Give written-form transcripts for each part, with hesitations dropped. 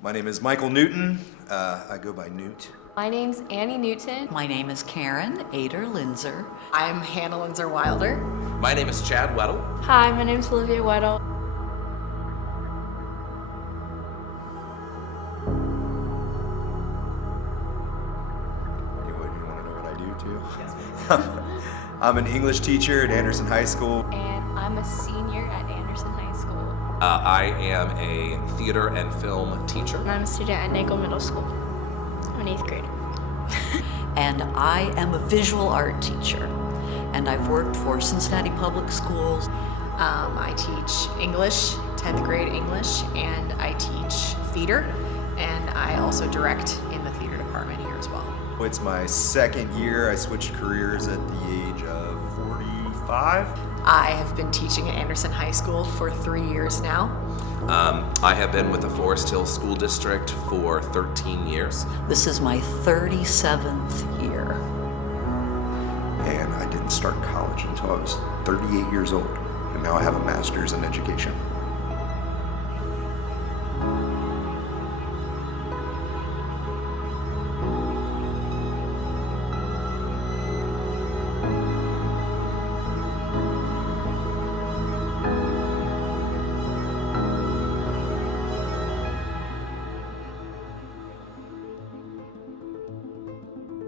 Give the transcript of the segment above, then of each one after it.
My name is Michael Newton. I go by Newt. My name's Annie Newton. My name is Karen Ader-Linzer. I'm Hannah Linzer-Wilder. My name is Chad Weddle. Hi, my name's Olivia Weddle. You want to know what I do too? Yes. I'm an English teacher at Anderson High School. And I'm a senior at Anderson High School. I am a theater and film teacher. And I'm a student at Nagel Middle School. I'm an 8th grader. And I am a visual art teacher. And I've worked for Cincinnati Public Schools. I teach English, 10th grade English, and I teach theater, and I also direct in the theater department here as well. It's my second year. I switched careers at the age of 45. I have been teaching at Anderson High School for 3 years now. I have been with the Forest Hill School District for 13 years. This is my 37th year. And I didn't start college until I was 38 years old. And now I have a master's in education.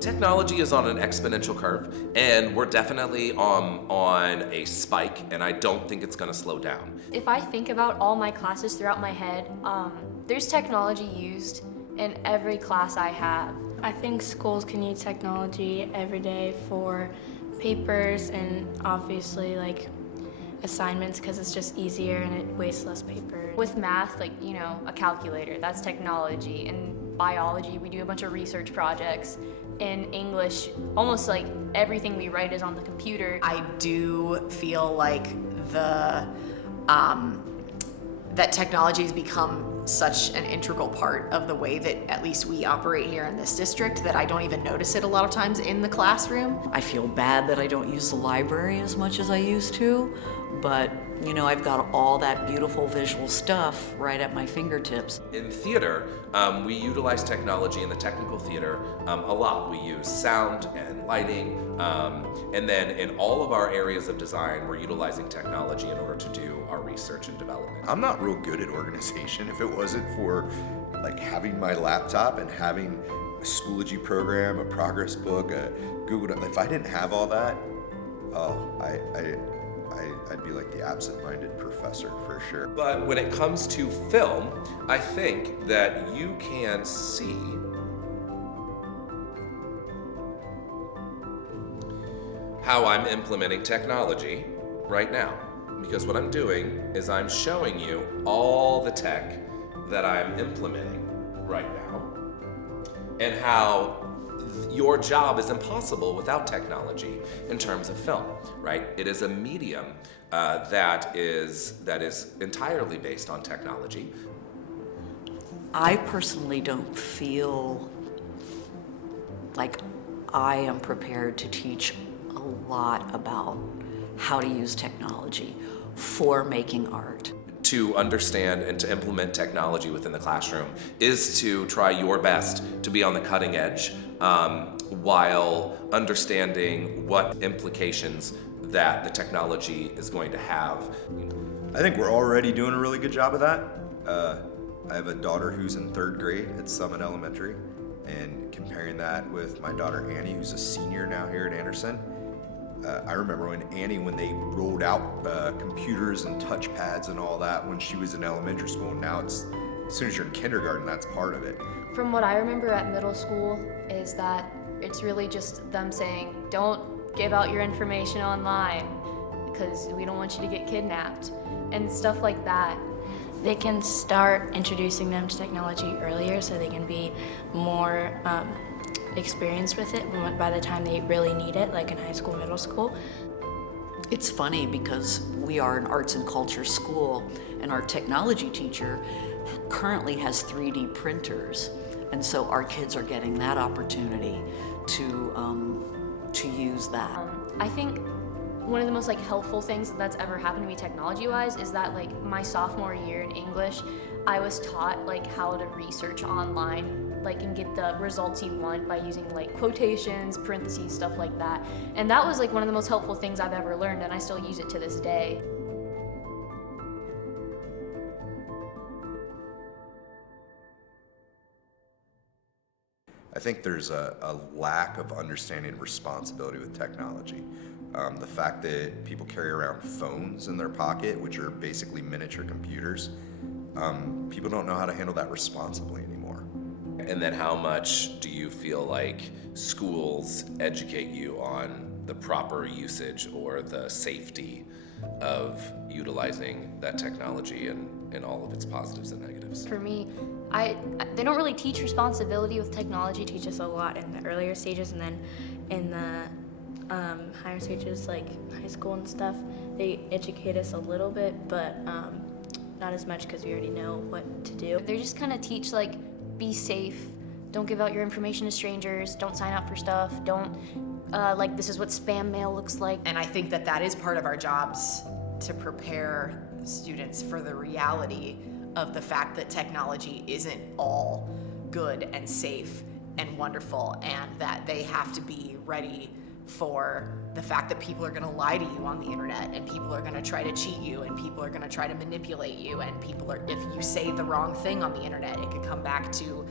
Technology is on an exponential curve, and we're definitely on a spike, and I don't think it's going to slow down. If I think about all my classes throughout my head, there's technology used in every class I have. I think schools can use technology every day for papers and obviously like assignments because it's just easier and it wastes less paper. With math, like, a calculator, that's technology. In biology, we do a bunch of research projects. In English, almost like everything we write is on the computer. I do feel like that technology has become such an integral part of the way that at least we operate here in this district that I don't even notice it a lot of times in the classroom. I feel bad that I don't use the library as much as I used to, but I've got all that beautiful visual stuff right at my fingertips. In theater, we utilize technology in the technical theater a lot. We use sound and lighting, and then in all of our areas of design, we're utilizing technology in order to do our research and development. I'm not real good at organization. If it wasn't for like having my laptop and having a Schoology program, a progress book, a Google, if I didn't have all that, I'd be like the absent-minded professor for sure. But when it comes to film, I think that you can see how I'm implementing technology right now. Because what I'm doing is I'm showing you all the tech that I'm implementing right now and how your job is impossible without technology in terms of film, right? It is a medium that is entirely based on technology. I personally don't feel like I am prepared to teach a lot about how to use technology for making art. To understand and to implement technology within the classroom is to try your best to be on the cutting edge while understanding what implications that the technology is going to have. I think we're already doing a really good job of that. I have a daughter who's in 3rd grade at Summit Elementary, and comparing that with my daughter Annie, who's a senior now here at Anderson. I remember when they rolled out computers and touchpads and all that when she was in elementary school, and now it's, as soon as you're in kindergarten, that's part of it. From what I remember at middle school is that it's really just them saying, don't give out your information online because we don't want you to get kidnapped and stuff like that. They can start introducing them to technology earlier so they can be more experienced with it by the time they really need it, like in high school, middle school. It's funny because we are an arts and culture school, and our technology teacher currently has 3D printers, and so our kids are getting that opportunity to use that. I think one of the most like helpful things that's ever happened to me technology-wise is that like my sophomore year in English, I was taught like how to research online, like, and get the results you want by using like quotations, parentheses, stuff like that. And that was like one of the most helpful things I've ever learned, and I still use it to this day. I think there's a lack of understanding and responsibility with technology. The fact that people carry around phones in their pocket, which are basically miniature computers, people don't know how to handle that responsibly anymore. And then how much do you feel like schools educate you on the proper usage or the safety of utilizing that technology and all of its positives and negatives? For me, they don't really teach responsibility with technology. Teach us a lot in the earlier stages, and then in the higher stages like high school and stuff, they educate us a little bit, but not as much because we already know what to do. They just kind of teach like, be safe, don't give out your information to strangers, don't sign up for stuff, don't like, this is what spam mail looks like. And I think that is part of our jobs, to prepare students for the reality of the fact that technology isn't all good and safe and wonderful, and that they have to be ready for the fact that people are going to lie to you on the internet, and people are going to try to cheat you, and people are going to try to manipulate you, and if you say the wrong thing on the internet, it could come back to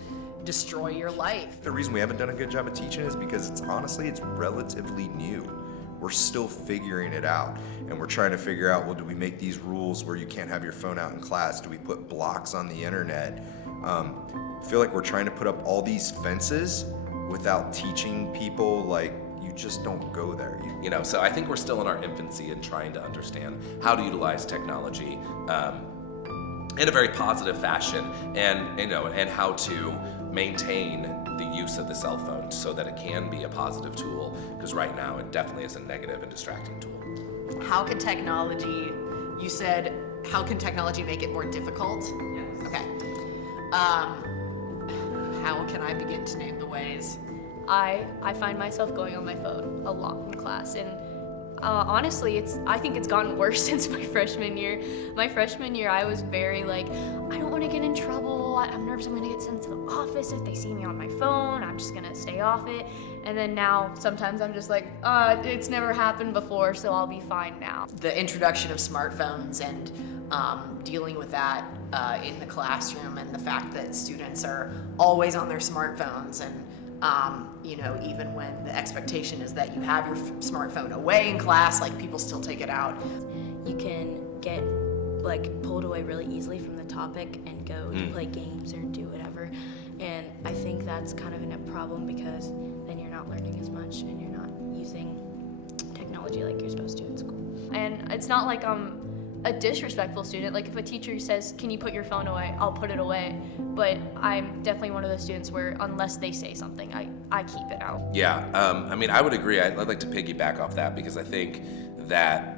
destroy your life. The reason we haven't done a good job of teaching is because it's relatively new. We're still figuring it out, and we're trying to figure out, well, do we make these rules where you can't have your phone out in class? Do we put blocks on the internet? I feel like we're trying to put up all these fences without teaching people, like, you just don't go there. So I think we're still in our infancy in trying to understand how to utilize technology in a very positive fashion, and how to maintain the use of the cell phone so that it can be a positive tool, because right now it definitely is a negative and distracting tool. How can technology, you said, how can technology make it more difficult? Yes. Okay. How can I begin to name the ways? I find myself going on my phone a lot in class, and honestly, I think it's gotten worse since my freshman year. My freshman year, I was very like, I don't want to get in trouble. I'm nervous I'm going to get sent to the office if they see me on my phone. I'm just going to stay off it. And then now, sometimes I'm just like, it's never happened before, so I'll be fine now. The introduction of smartphones and dealing with that in the classroom, and the fact that students are always on their smartphones, and even when the expectation is that you have your smartphone away in class, like, people still take it out. You can get pulled away really easily from the topic and go to play games or do whatever. And I think that's kind of a problem, because then you're not learning as much and you're not using technology like you're supposed to in school. And it's not like I'm a disrespectful student. Like, if a teacher says, can you put your phone away, I'll put it away. But I'm definitely one of those students where unless they say something, I keep it out. Yeah, I would agree. I'd like to piggyback off that, because I think that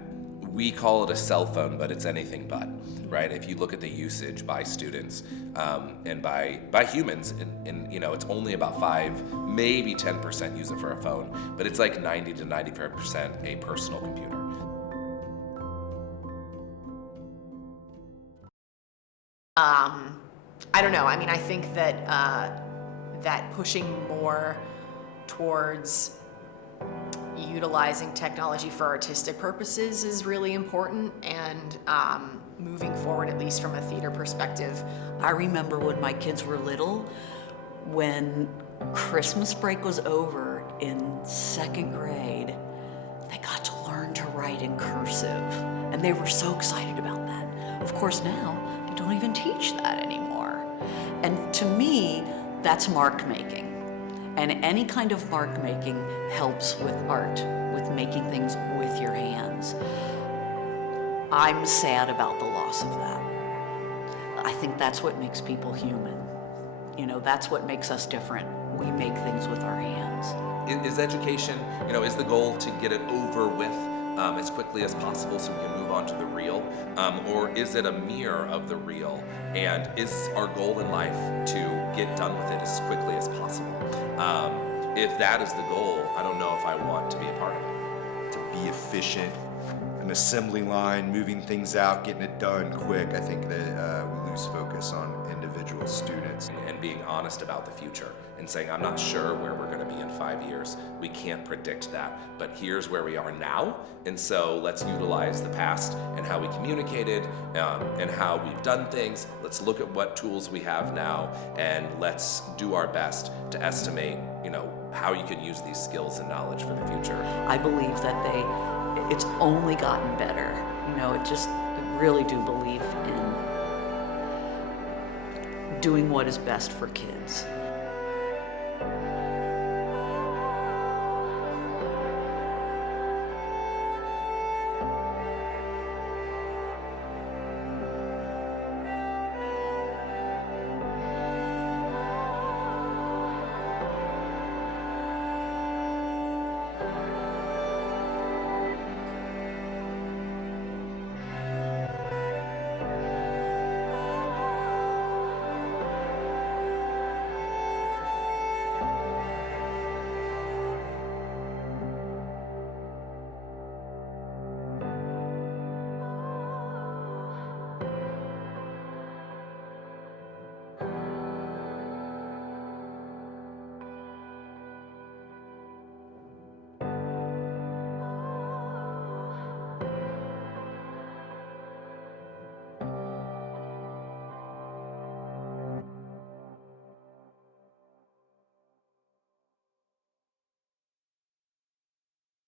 we call it a cell phone, but it's anything but, right? If you look at the usage by students and by humans, and it's only about 5, maybe 10% use it for a phone, but it's like 90 to 95% a personal computer. I don't know. I think that that pushing more towards utilizing technology for artistic purposes is really important, and moving forward, at least from a theater perspective. I remember when my kids were little, when Christmas break was over in 2nd grade, they got to learn to write in cursive, and they were so excited about that. Of course, now they don't even teach that anymore. And to me, that's mark making. And any kind of mark making helps with art, with making things with your hands. I'm sad about the loss of that. I think that's what makes people human. That's what makes us different. We make things with our hands. Is education, is the goal to get it over with as quickly as possible so we can move on to the real? Or is it a mirror of the real? And is our goal in life to get done with it as quickly as possible? If that is the goal, I don't know if I want to be a part of it. To be efficient, an assembly line, moving things out, getting it done quick. I think that we lose focus on individual students. And being honest about the future and saying, I'm not sure where we're going to be in 5 years. We can't predict that, but here's where we are now. And so let's utilize the past and how we communicated and how we've done things. Let's look at what tools we have now, and let's do our best to estimate, how you can use these skills and knowledge for the future. I believe that it's only gotten better. I really do believe in doing what is best for kids.